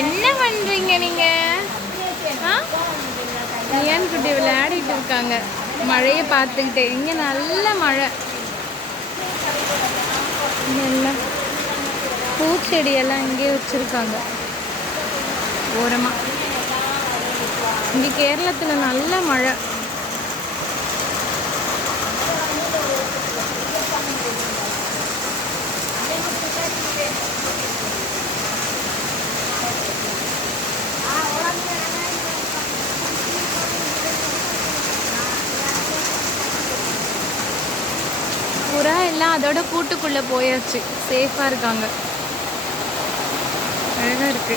என்ன பண்றீங்க நீங்க? நியான் குட்டி விளையாடிட்டு இருக்காங்க மழையை பார்த்துக்கிட்டே. இங்க நல்ல மழை. எல்லாம் பூச்செடியெல்லாம் இங்கே வச்சிருக்காங்க ஓரமா. இங்க கேரளத்துல நல்ல மழை. புறா எல்லாம் அதோட கூட்டுக்குள்ளே போயாச்சு. சேஃபாக இருக்காங்க. அழகாக இருக்கு.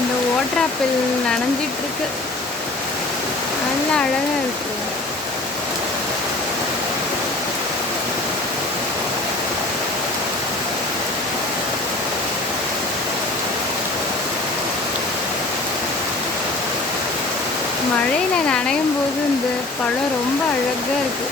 இந்த வாட்டர் ஆப்பிள் நனைஞ்சிட்டு இருக்கு. நல்லா அழகாக இருக்கு. மழையில் நனையும் போது இந்த பழம் ரொம்ப அழகாக இருக்குது.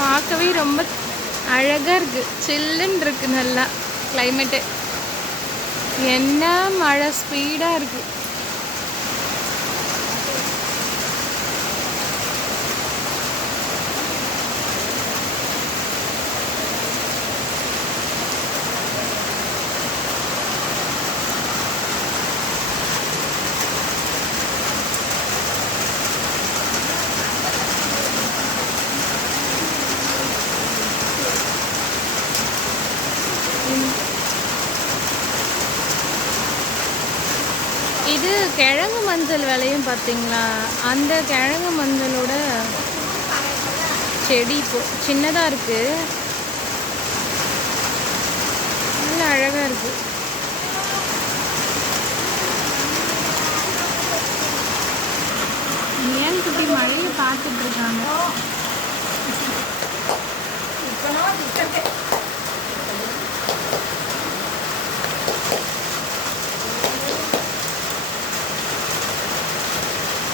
பார்க்கவே ரொம்ப அழகாக இருக்குது. சில்லுன்னு இருக்குது நல்லா கிளைமேட்டு. என்ன மழை ஸ்பீடாக இருக்குது. இது கிழங்கு மஞ்சள் விளையும் பார்த்தீங்களா? அந்த கிழங்கு மஞ்சளோட செடி இப்போ சின்னதாக இருக்குது. நல்ல அழகாக இருக்குது. நியான் குட்டி மழையை